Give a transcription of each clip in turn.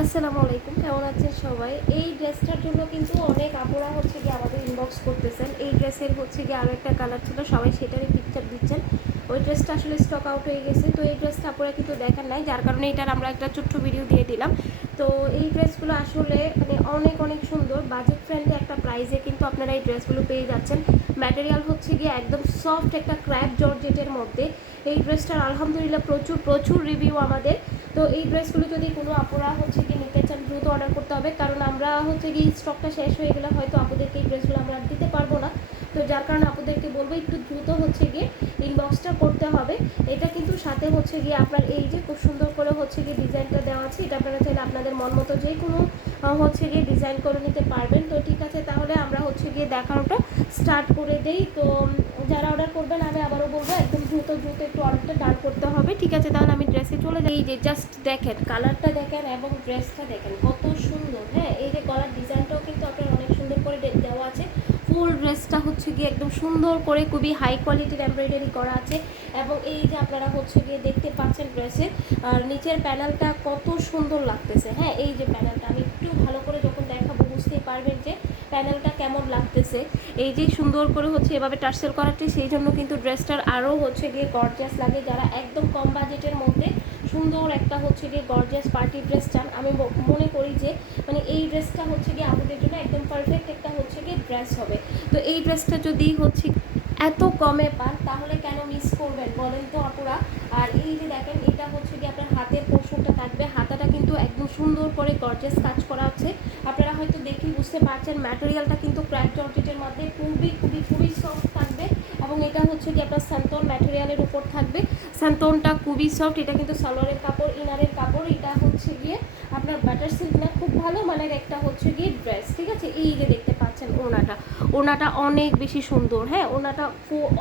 আসসালামু আলাইকুম, কেমন আছেন সবাই? এই ড্রেসটার জন্য কিন্তু অনেক আপুরা হচ্ছে গিয়ে আমাদের ইনবক্স করতেছেন। এই ড্রেসের হচ্ছে গিয়ে আরও একটা কালার ছিল, সবাই সেটারই পিকচার দিচ্ছেন। ওই ড্রেসটা আসলে স্টক আউট হয়ে গেছে, তো এই ড্রেসটা আপুরা কিন্তু দেখার নাই, যার কারণে এটার আমরা একটা ছোট্ট ভিডিও দিয়ে দিলাম। তো এই ড্রেসগুলো আসলে মানে অনেক অনেক সুন্দর, বাজেট ফ্রেন্ডলি একটা প্রাইসে কিন্তু আপনারা এই ড্রেসগুলো পেয়ে যাচ্ছেন। ম্যাটেরিয়াল হচ্ছে গিয়ে একদম সফট একটা ক্র্যাপ জর্জেটের মধ্যে। এই ড্রেসটার আলহামদুলিল্লাহ প্রচুর প্রচুর রিভিউ আমাদের। তো এই ড্রেসগুলো যদি কোনো আপুরা হচ্ছে কি নিতে চান, দ্রুত অর্ডার করতে হবে, কারণ আমরা হচ্ছে কি স্টকটা শেষ হয়ে গেলে হয়তো আপুদেরকে এই ড্রেসগুলো আমরা দিতে পারবো না। তো যার কারণে আপুদেরকে বলবো একটু দ্রুত হচ্ছে গিয়ে ইনবক্সটা করতে হবে। এটা কিন্তু সাথে হচ্ছে গিয়ে আপনার এই যে খুব সুন্দর করে হচ্ছে গিয়ে ডিজাইনটা দেওয়া আছে, এটা আপনারা চাইলে আপনাদের মন মতো যে কোনো হচ্ছে গিয়ে ডিজাইন করে নিতে পারবেন। তো ঠিক আছে, তাহলে আমরা হচ্ছে গিয়ে দেখানোটা স্টার্ট করে দেই। তো যারা অর্ডার করবেন আমি আবারও বলবো একদম দ্রুত দ্রুত একটু অর্ডারটা ডান করতে হবে। ঠিক আছে, তাহলে আমি ড্রেসে চলে যাই। এই যে জাস্ট দেখেন কালারটা দেখেন এবং ড্রেসটা দেখেন কত সুন্দর। হ্যাঁ, এই যে গলার ডিজাইনটাও কিন্তু আপনার অনেক সুন্দর করে দেওয়া আছে। ফুল ড্রেসটা হচ্ছে গিয়ে একদম সুন্দর করে খুবই হাই কোয়ালিটির এমব্রয়ডারি করা আছে। এবং এই যে আপনারা হচ্ছে গিয়ে দেখতে পাচ্ছেন ড্রেসের আর নিচের প্যানেলটা কত সুন্দর লাগতেছে। হ্যাঁ, এই যে প্যানেলটা আমি একটু ভালো করে যখন দেখাবো বুঝতেই পারবেন যে প্যানেলটা কেমন লাগতেছে। এই যে সুন্দর করে হচ্ছে এভাবে টার্সেল করাচ্ছে, সেই জন্য কিন্তু ড্রেসটার আরও হচ্ছে গিয়ে গর্জিয়াস লাগে। যারা একদম কম বাজেটের মধ্যে সুন্দর একটা হচ্ছে গিয়ে গর্জিয়াস পার্টি ড্রেস চান, আমি মনে করি যে মানে এই ড্রেসটা হচ্ছে গিয়ে আমাদের জন্য একদম পারফেক্ট একটা হচ্ছে গিয়ে ড্রেস হবে। তো এই ড্রেসটা যদি হচ্ছে এত কমে পান তাহলে কেন মিস করবেন বলেন তো আপুরা। আর এই যে দেখেন এটা হচ্ছে গিয়ে আপনার হাতের পোর্শনটা থাকবে, হাতাটা কিন্তু একদম সুন্দর করে গর্জিয়াস কাজ করা আছে। আপনারা হয়তো দেখেই বুঝতে পারছেন ম্যাটেরিয়ালটা কিন্তু ক্র্যাপ জর্জেটের মধ্যে খুবই খুবই খুবই সফট থাকবে। এবং এটা হচ্ছে কি আপনার স্যান্টন ম্যাটেরিয়ালের উপর থাকবে। স্যান্টনটা খুবই সফট, এটা কিন্তু সালোয়ারের কাপড়, ইনারের কাপড়। এটা হচ্ছে গিয়ে আপনার বাটার সিল্ক না, খুব ভালো মানের একটা হচ্ছে গিয়ে ড্রেস। ঠিক আছে, এই যে দেখতে পাচ্ছেন ওড়নাটা, ওড়নাটা অনেক বেশি সুন্দর। হ্যাঁ, ওড়নাটা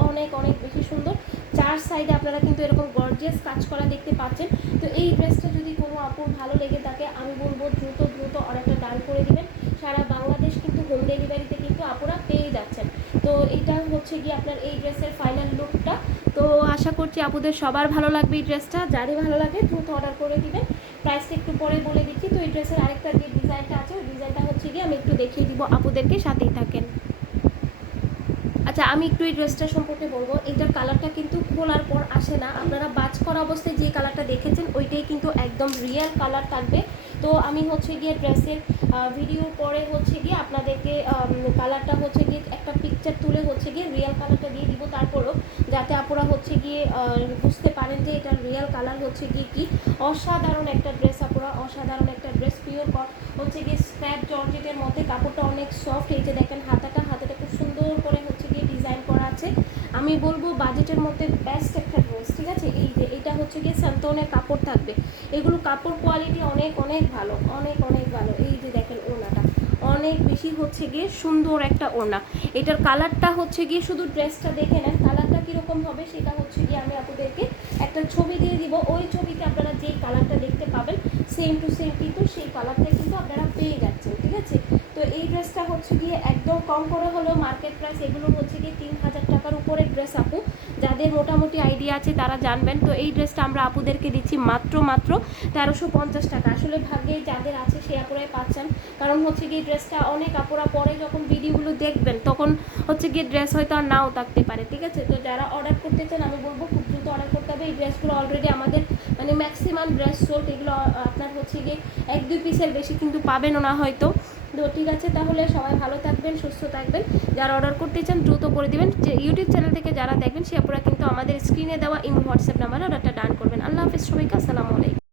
অনেক অনেক বেশি সুন্দর। চার সাইডে আপনারা কিন্তু এরকম গর্জিয়াস কাজ করা দেখতে পাচ্ছেন। তো এই ড্রেসটা যদি কোনো আপুর ভালো লেগে থাকে আমি বলবো দ্রুত দ্রুত অর্ডারটা ডান করে দিবেন। সারা বাংলাদেশ কিন্তু হোম ডেলিভারিতে কিন্তু আপুরা পেয়ে যাচ্ছেন। তো এটা হচ্ছে গিয়ে আপনার এই ড্রেসের ফাইনাল লুকটা। তো আশা করছি আপুদের সবার ভালো লাগবে এই ড্রেসটা, যারই ভালো লাগে দ্রুত অর্ডার করে দিবেন। প্রাইসটা একটু পরে বলে দিচ্ছি। তো এই ড্রেসের আরেকটা যে ডিজাইনটা আছে ওই ডিজাইনটা হচ্ছে গিয়ে আমি একটু দেখিয়ে দিব আপুদেরকে, সাথেই থাকেন। আচ্ছা, আমি একটু এই ড্রেসটা সম্পর্কে বলবো। এইটার কালারটা কিন্তু খোলার পর আসে না, আপনারা বাজ করা অবস্থায় যে কালারটা দেখেছেন ওইটাই কিন্তু একদম রিয়েল কালার থাকবে। তো আমি হচ্ছে গিয়ে ড্রেসের ভিডিওর পরে হচ্ছে গিয়ে আপনাদেরকে কালারটা হচ্ছে গিয়ে একটা পিকচার তুলে হচ্ছে গিয়ে রিয়েল কালারটা দিয়ে দিব, তারপরও যাতে আপনারা হচ্ছে গিয়ে বুঝতে পারেন যে এটার রিয়েল কালার হচ্ছে গিয়ে কি। অসাধারণ একটা ড্রেস আপনারা, অসাধারণ একটা ড্রেস, পিওর হচ্ছে গিয়ে স্ক্র্যাপ জর্জেটের মধ্যে, কাপড়টা অনেক সফট। এই যে দেখেন হাতাটা খুব সুন্দর করে হচ্ছে গিয়ে ডিজাইন করা আছে। আমি বলবো বাজেটের মধ্যে বেস্ট একটা ড্রেস। ঠিক আছে, এই যে এটা হচ্ছে গিয়ে স্যান্টনের কাপড় থাকবে, এগুলো কাপড় কোয়ালিটি অনেক অনেক ভালো, অনেক অনেক ভালো। এই যে দেখেন ওড়নাটা অনেক বেশি হচ্ছে গিয়ে সুন্দর একটা ওড়না। এটার কালারটা হচ্ছে গিয়ে শুধু ড্রেসটা দেখে নেন কালারটা কীরকম হবে, সেটা হচ্ছে গিয়ে আমি আপনাদেরকে একটা ছবি দিয়ে দিব। ওই ছবিতে আপনারা যেই কালারটা দেখতে পাবেন সেম টু সেম কিন্তু সেই কালারটা কিন্তু আপনারা পেয়ে যাচ্ছেন। ঠিক আছে, তো এই ড্রেসটা হচ্ছে গিয়ে একদম কম করে হলেও মার্কেট প্রাইস এগুলো হচ্ছে গিয়ে 3000 টাকার উপরের ড্রেস। আপু যাদের মোটামুটি আইডিয়া আছে তারা জানবেন। তো এই ড্রেসটা আমরা আপুদেরকে দিচ্ছি মাত্র 1350 টাকা। আসলে ভাগ্যে যাদের আছে সে আপুরাই পাচ্ছেন, কারণ হচ্ছে গিয়ে ড্রেসটা অনেক আপুরা পরে যখন ভিডিওগুলো দেখবেন তখন হচ্ছে গিয়ে ড্রেস হয়তো আর নাও থাকতে পারে। ঠিক আছে, তো যারা অর্ডার করতে চান আমি বলবো খুব দ্রুত অর্ডার করতে হবে। এই ড্রেসগুলো অলরেডি আমাদের মানে ম্যাক্সিমাম ড্রেস সোল্ড, এগুলো আপনার হচ্ছে গিয়ে 1-2 পিসের বেশি কিন্তু পাবেনও না হয়তো। তো ঠিক আছে, তাহলে সবাই ভালো থাকবেন, সুস্থ থাকবেন। যারা অর্ডার করতে চান দ্রুত করে দিবেন। যে ইউটিউব চ্যানেল থেকে যারা দেখবেন সে আপনারা কিন্তু আমাদের স্ক্রিনে দেওয়া ইমো হোয়াটসঅ্যাপ নাম্বারে অর্ডারটা ডান করবেন। আল্লাহ হাফিজ সবাইকে, আসসালামু আলাইকুম।